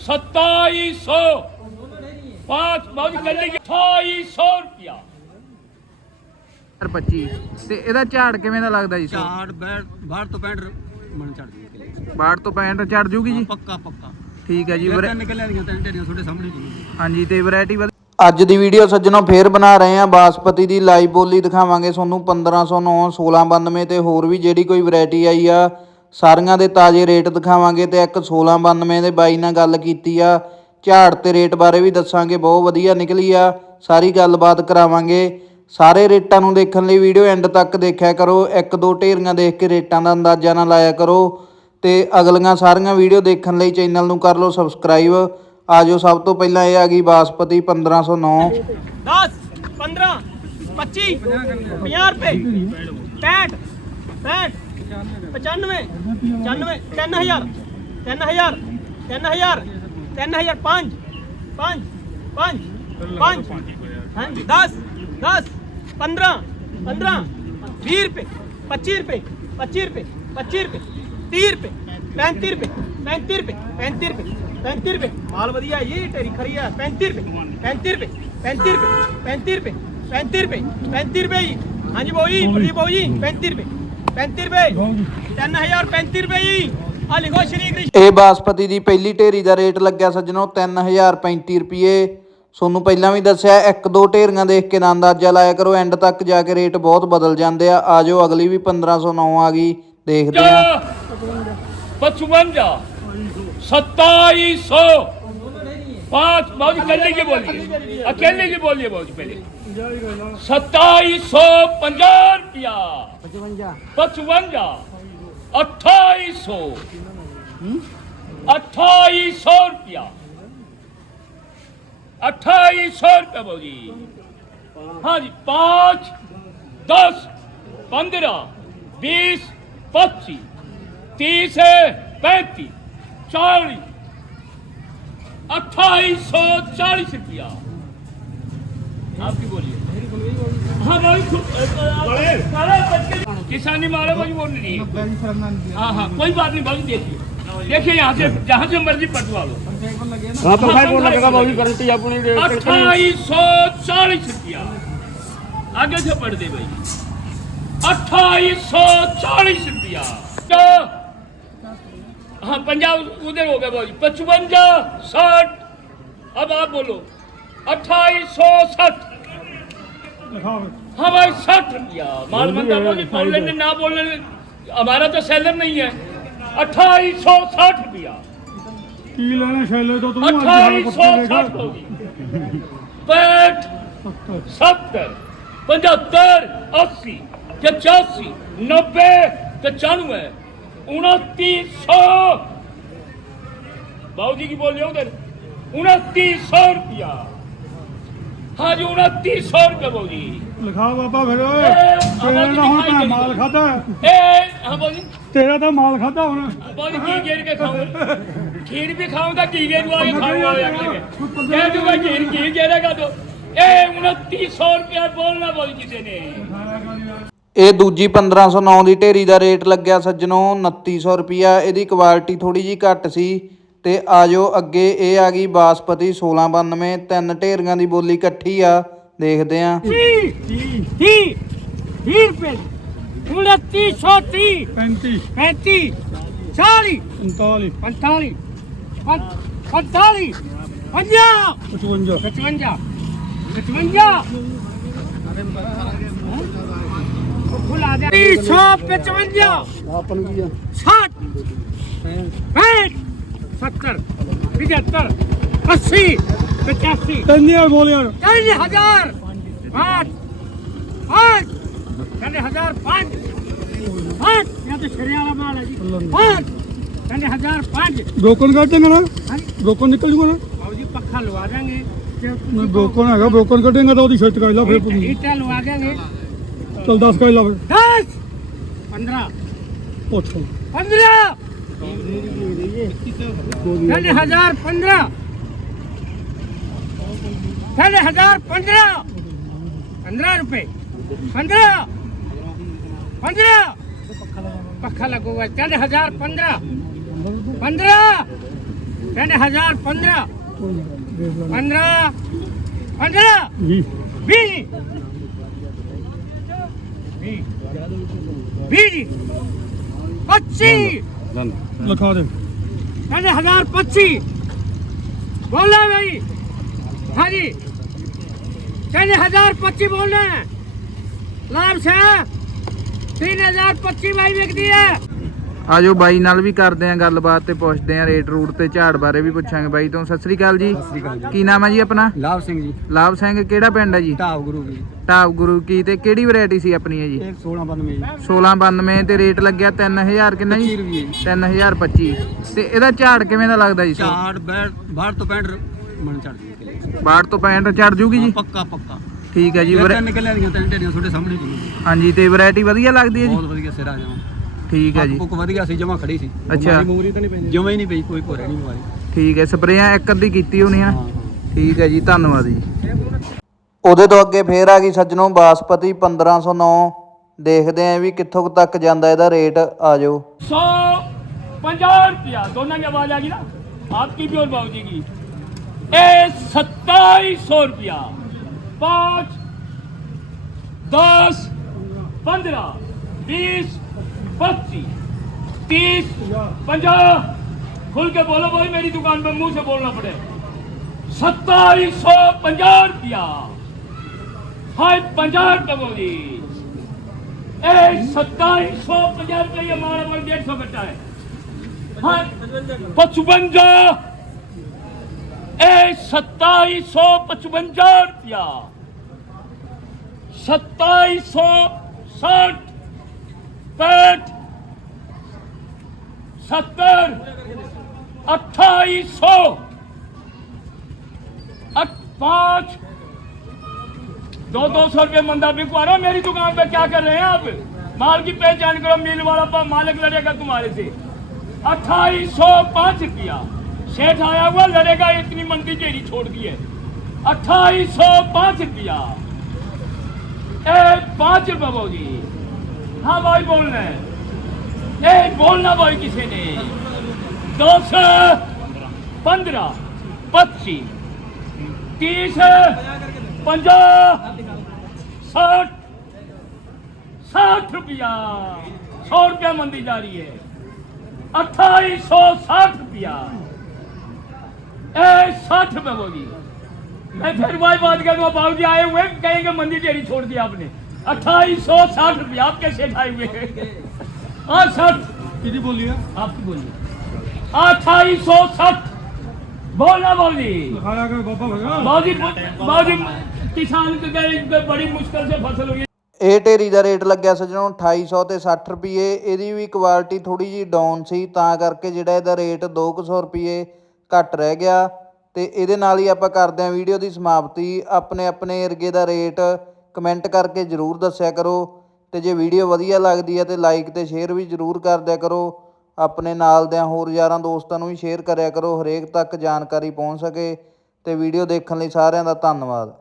सत्ताईस सौ पाँच बहुत कर लीजिए अट्ठाईस सौ रुपया 25 ਤੇ ਇਹਦਾ ਝਾੜ ਕਿਵੇਂ ਦਾ ਲੱਗਦਾ ਜੀ ਸੋ ਝਾੜ ਬੈਠ ਬਾਹਰ ਤੋਂ 65 ਮਣ ਚੜ ਗਈ ਕਿਲੇ 62 ਤੋਂ 65 ਚੜ ਜੂਗੀ ਜੀ ਪੱਕਾ ਪੱਕਾ ਠੀਕ ਹੈ ਜੀ ਇਹ ਵੀਰੇ ਤਾਂ ਨਿਕਲਿਆ ਦੀਆਂ ਤਿੰਨ ਢੇਰੀਆਂ ਤੁਹਾਡੇ ਸਾਹਮਣੇ ਜੀ ਹਾਂਜੀ ਤੇ ਵੈਰਾਈਟੀ ਅੱਜ ਦੀ ਵੀਡੀਓ ਸੱਜਣੋ ਫੇਰ ਬਣਾ ਰਹੇ ਆ ਬਾਸਪਤੀ ਦੀ ਲਾਈਵ ਬੋਲੀ ਦਿਖਾਵਾਂਗੇ ਤੁਹਾਨੂੰ 1509 1692 ਤੇ ਹੋਰ ਵੀ ਜਿਹੜੀ ਕੋਈ ਵੈਰਾਈਟੀ ਆਈ ਆ ਸਾਰੀਆਂ ਦੇ ਤਾਜ਼ੇ ਰੇਟ ਦਿਖਾਵਾਂਗੇ ਤੇ ਇੱਕ 1692 ਦੇ ਬਾਈ ਨਾਲ ਗੱਲ ਕੀਤੀ ਆ। ਝਾੜ ਤੇ ਰੇਟ ਬਾਰੇ ਵੀ ਦੱਸਾਂਗੇ, ਬਹੁਤ ਵਧੀਆ ਨਿਕਲੀ ਆ। ਸਾਰੀ ਗੱਲਬਾਤ ਕਰਾਵਾਂਗੇ। ਸਾਰੇ ਰੇਟਾਂ ਨੂੰ ਦੇਖਣ ਲਈ ਵੀਡੀਓ ਐਂਡ ਤੱਕ ਦੇਖਿਆ ਕਰੋ। ਇੱਕ ਦੋ ਢੇਰੀਆਂ ਦੇਖ ਕੇ ਰੇਟਾਂ ਦਾ ਅੰਦਾਜ਼ਾ ਨਾ ਲਾਇਆ ਕਰੋ। ਤੇ ਅਗਲੀਆਂ ਸਾਰੀਆਂ ਵੀਡੀਓ ਦੇਖਣ ਲਈ ਚੈਨਲ ਨੂੰ ਕਰ ਲਓ ਸਬਸਕ੍ਰਾਈਬ। ਆਜੋ ਸਭ ਤੋਂ ਪਹਿਲਾਂ ਇਹ ਆ ਗਈ ਬਾਸਪਤੀ 1509 10 15 25 95 95 3000 3000 3000 3000 5 5 5 5 ਹਾਂਜੀ 10 10 15 15 20 ਰੁਪਏ ਰੁਪਏ ਜੀ, ਢੇਰੀ ਖਰੀ ਆ 35 ਰੁਪਏ 35 ਰੁਪਏ 35 ਰੁਪਏ 35 ਰੁਪਏ 35 ਰੁਪਏ 35 ਰੁਪਏ ਹਾਂਜੀ ਬਾਊ ਜੀ, ਪ੍ਰਦੀਪ ਜੀ 35 ਰੁਪਏ। 35 ਰੁਪਏ। 3035 ਆ ਇਹ ਬਾਸਪਤੀ ਦੀ ਪਹਿਲੀ ਢੇਰੀ ਦਾ ਰੇਟ ਲੱਗਿਆ ਸੱਜਣੋ 3035 ਰੁਪਏ। ਸੋਨੂੰ ਪਹਿਲਾਂ ਵੀ ਦੱਸਿਆ ਇੱਕ ਦੋ ਢੇਰੀਆਂ ਦੇਖ ਕੇ ਨਾ ਅੰਦਾਜ਼ਾ ਲਾਇਆ ਕਰੋ ਐਂਡ ਤੱਕ ਜਾ ਕੇ ਰੇਟ ਬਹੁਤ ਬਦਲ ਜਾਂਦੇ ਆ। ਆਜੋ ਅਗਲੀ ਵੀ 1509 ਆ ਗਈ ਦੇਖਦੇ ਆ। 55 55 55 2800 2800 ਰੁਪਿਆ 2800 ਰੁਪਿਆ ਬੋਜੀ ਹਾਂਜੀ 5 10 15 20 25 30 35 40 2840 रुपया आपकी बोल کسانی مارے ہاں ہاں کوئی بات نہیں دیکھیے یہاں سے جہاں سے مرضی پٹوا لو اٹھائیس سو چالیس روپیہ آگے سے پڑھ دے بھائی اٹھائیس سو چالیس روپیہ ہاں پنجاب ادھر ہو گیا بھائی پچپنجا ساٹھ اب آپ بولو اٹھائیس سو سٹھ۔ साठ अब आप बोलो अट्ठाईस सौ साठ हाँ भाई साठ रुपया माल बंदा बोली बोल लेने ना बोल लेने हमारा तो सेलर नहीं है अट्ठाईस सौ साठ रुपया ਕੀ ਲੈਣਾ ਸ਼ੈਲੇ ਤੋਂ ਤੂੰ अट्ठाईस सौ साठ होगी पैंठ सत्तर पचहत्तर अस्सी पचासी नब्बे पचानवे उनतीस सौ बाबू जी की बोलिए उधर उनतीस सौ रुपया हाँ जी उनतीस सौ रुपया बाबू जी ਲਿਖਾ ਬਾਬਾ ਫਿਰ ਓਏ। ਤੇਰਾ ਨਾ ਹੁਣ ਮੈਂ ਮਾਲ ਖਾਦਾ ਏ ਅੰਬੋ ਜੀ। ਤੇਰਾ ਤਾਂ ਮਾਲ ਖਾਦਾ ਹੁਣ। ਅੰਬੋ ਜੀ ਕੀ ਗੇਰ ਕੇ ਖਾਉਂਗਾ ਖੀਰ ਵੀ ਖਾਉਂਦਾ ਕੀ ਗੇਰੂ ਆ ਕੇ ਖਾਉਂਗਾ ਅਗਲੇ ਕਹਿ ਦੂਗਾ ਖੀਰ ਕੀ ਗੇਰੇਗਾ ਤੋ ਏ 2900 ਰੁਪਏ ਬੋਲਣਾ ਬੋਲ ਕਿਸੇ ਨੇ। ਇਹ ਦੂਜੀ 1509 ਦੀ ਢੇਰੀ ਦਾ ਰੇਟ ਲੱਗਿਆ ਸੱਜਣੋ 2900 ਰੁਪਿਆ ਇਹਦੀ ਕੁਆਲਿਟੀ ਥੋੜੀ ਜੀ ਘੱਟ ਸੀ। ਤੇ ਆਜੋ ਅੱਗੇ ਇਹ ਆ ਗਈ ਬਾਸਪਤੀ 1692 ਤਿੰਨ ਢੇਰੀਆਂ ਦੀ ਬੋਲੀ ਇਕੱਠੀ ਆ। ਦੇਖਦੇ ਆ 30 30 ਰੁਪਏ 2930 35 35 40 39 45 45 55 55 55 ਆਪਾਂ ਨੂੰ ધન્ય બોલ્યો ત્રણ હજાર પાંચ પાંચ ત્રણ હજાર પાંચ પાંચ ત્યાં તો શરિયાળા માલ હજી પાંચ ત્રણ હજાર પાંચ બ્રોકન કાઢ દેંગે ના બ્રોકન निकल जूंगा ना आओ जी पक्का लगा देंगे मैं ब्रोकन आएगा ब्रोकन कर देंगे तो ਉਹਦੀ ਸ਼ਰਤ ਕਰ ਲਾ ਫਿਰ ਈਟਾ ਲਵਾ ਦੇਂगे ਚਲ 10 ਕਰ ਲਾ ਫਿਰ 10 15 ਪੁੱਛੋ 15 3000 15 साढ़े हजार पंद्रह पंद्रह रुपए पंद्रह पंद्रह पक्का लगोगा तीन हजार पंद्रह पंद्रह तीन हजार पंद्रह पंद्रह पंद्रह बीस बीस पच्चीस लिखा दे तीन हजार पच्चीस बोला भाई ਹਾਂਜੀ। ਕਹਿੰਦੇ 1025 ਬੋਲਣਾ ਹੈ। ਲਾਭ ਸਿੰਘ 3025 ਭਾਈ ਵਿਕਦੀ ਹੈ। ਆਜੋ ਬਾਈ ਨਾਲ ਵੀ ਕਰਦੇ ਆਂ ਗੱਲਬਾਤ ਤੇ ਪੁੱਛਦੇ ਆਂ ਰੇਟ ਰੂਟ ਤੇ ਝਾੜ ਬਾਰੇ ਵੀ ਪੁੱਛਾਂਗੇ ਬਾਈ ਤੋਂ। ਸਤਿ ਸ੍ਰੀ ਅਕਾਲ ਜੀ। ਕੀ ਨਾਮ ਹੈ ਜੀ ਆਪਣਾ? ਲਾਭ ਸਿੰਘ ਜੀ। ਲਾਭ ਸਿੰਘ ਕਿਹੜਾ ਪਿੰਡ ਹੈ ਜੀ? ਢਾਬ ਗੁਰੂ ਜੀ। ਢਾਬ ਗੁਰੂ ਕੀ ਤੇ ਕਿਹੜੀ ਵੈਰਾਈਟੀ ਸੀ ਆਪਣੀ ਹੈ ਜੀ? ਇਹ 16 ਬੰਦ ਮੇ ਜੀ 1692 ਤੇ ਰੇਟ ਲੱਗਿਆ 3000 ਕਿੰਨਾ 25 ਜੀ। ਰੁਪਏ ਜੀ 3025 ਤੇ ਇਹਦਾ ਝਾੜ ਕਿਵੇਂ ਦਾ ਲੱਗਦਾ ਜੀ? ਝਾੜ ਬਾਹਰ ਤੋਂ 65 ਮਣ ਚੜ ਜੀ ਕਿਲੇ 62 ਤੋਂ 65 ਝੜ ਜੂਗੀ ਜੀ ਪੱਕਾ ਪੱਕਾ ਠੀਕ ਹੈ ਜੀ ਇਹ ਵੈਰਾ- ਤਾਂ ਨਿਕਲਿਆ ਦੀਆਂ ਤਿੰਨ ਢੇਰੀਆਂ ਤੁਹਾਡੇ ਸਾਹਮਣੇ ਜੀ ਹਾਂਜੀ ਤੇ ਵੈਰਾਈਟੀ ਵਧੀਆ ਲੱਗਦੀ ਹੈ ਜੀ ਬਹੁਤ ਵਧੀਆ ਸਿਰਾ ਜਾਵਾਂ ਠੀਕ ਹੈ ਜੀ ਪੁੱਕ ਵਧੀਆ ਸੀ ਜਮਾ ਖੜੀ ਸੀ ਅੱਛਾ ਮੂਰੀ ਤਾਂ ਨਹੀਂ ਪੈਂਦੀ ਜਮਾ ਹੀ ਨਹੀਂ ਪਈ ਕੋਈ ਭੋਰੇ ਨਹੀਂ ਬਿਮਾਰੀ ਠੀਕ ਹੈ ਸਪਰੇਆਂ ਇੱਕ ਅੱਧੀ ਕੀਤੀ ਹੋਣੀ ਆ ਹਾਂ ਹਾਂ ਠੀਕ ਹੈ ਜੀ ਧੰਨਵਾਦ ਜੀ ਉਹਦੇ ਤੋਂ ਅੱਗੇ ਫੇਰ ਆ ਗਈ ਸੱਜਣੋ ਬਾਸਪਤੀ 1509 ਦੇਖਦੇ ਆਂ ਵੀ ਕਿੱਥੋਂ ਕੁ ਤੱਕ ਜਾਂਦਾ ਇਹਦਾ ਰੇਟ ਆ ਜਾਓ सौ पंजाह रुपया दोनों की आवाज आ गई ना आपकी भी और बाबू जी की اے ستائیس سو روپیہ۔ پانچ، دس، پندرہ، بیس، پچیس، تیس، پنجاہ۔ کھل کے بولو بھائی، میری دکان پہ منہ سے بولنا پڑے۔ ستائیس سو پنجاہ روپیہ۔ ہائے، پنجاہ روپے بولی اے ستائیس سو پنجا روپے یہ ہمارا ڈیڑھ سو کٹا ہے۔ پچپنجا اے ستائی سو پچپنجا روپیہ ستائی سو سٹھ پینٹ ستر اٹھائی سو پانچ۔ دو دو سو روپئے مندہ بکوا رہا میری دکان پہ کیا کر رہے ہیں آپ؟ مال کی پہچان کرو، میل والا مالک لڑے گا تمہارے سے۔ اٹھائیس سو پانچ روپیہ सेठ आया हुआ लड़ेगा इतनी मंदी ढेरी छोड़ दी है अट्ठाईस सौ पाँच रुपया ए पाँच रुपये बोली हाँ भाई बोलना है ए बोलना भाई किसी ने दो सौ पंद्रह पच्चीस तीस पंजाह साठ साठ रुपया सौ रुपया मंदी जा रही है अट्ठाईस सौ साठ रुपया ए साठ रुपये बोली मैं फिर वही बात करूंगा बाबू जी आए हुए कहेंगे मंदी ढेरी छोड़ दिया आपने अट्ठाईस सौ साठ रुपया आप कैसे आए हुए हैं हाँ साठ ਕਿਹਦੀ ਬੋਲੀ ਆ आपकी बोलिए अट्ठाईस सौ साठ बोलना बोली ਲਿਖਾਇਆ ਕਰ ਬਾਬਾ ਭਗਾ बाबूजी बाबूजी किसान के गए बड़ी मुश्किल से फसल हुई ਇਹ ਢੇਰੀ ਦਾ ਰੇਟ ਲੱਗਿਆ ਸੱਜਣੋ 2800 ਤੇ 60 ਰੁਪਏ ਇਹਦੀ ਵੀ ਕੁਆਲਿਟੀ ਥੋੜੀ ਜੀ ਡਾਊਨ ਸੀ ਤਾਂ ਕਰਕੇ ਜਿਹੜਾ ਇਹਦਾ ਰੇਟ 200 ਰੁਪਏ ਘੱਟ ਰਹਿ ਗਿਆ ਤੇ ਇਹਦੇ ਨਾਲ ਹੀ ਆਪਾਂ ਕਰਦੇ ਹਾਂ ਵੀਡੀਓ ਦੀ ਸਮਾਪਤੀ। ਆਪਣੇ ਆਪਣੇ ਏਰੀਏ ਦਾ ਰੇਟ ਕਮੈਂਟ ਕਰਕੇ ਜਰੂਰ ਦੱਸਿਆ ਕਰੋ ਤੇ ਜੇ ਵੀਡੀਓ ਵਧੀਆ ਲੱਗਦੀ ਹੈ ਤੇ ਲਾਈਕ ਤੇ ਸ਼ੇਅਰ ਵੀ ਜਰੂਰ ਕਰ ਦਿਆ ਕਰੋ। ਆਪਣੇ ਨਾਲ ਦਿਆਂ ਹੋਰ ਯਾਰਾਂ ਦੋਸਤਾਂ ਨੂੰ ਵੀ ਸ਼ੇਅਰ ਕਰਿਆ ਕਰੋ, ਹਰੇਕ ਤੱਕ ਜਾਣਕਾਰੀ ਪਹੁੰਚ ਸਕੇ ਤੇ ਵੀਡੀਓ ਦੇਖਣ ਲਈ ਸਾਰਿਆਂ ਦਾ ਧੰਨਵਾਦ।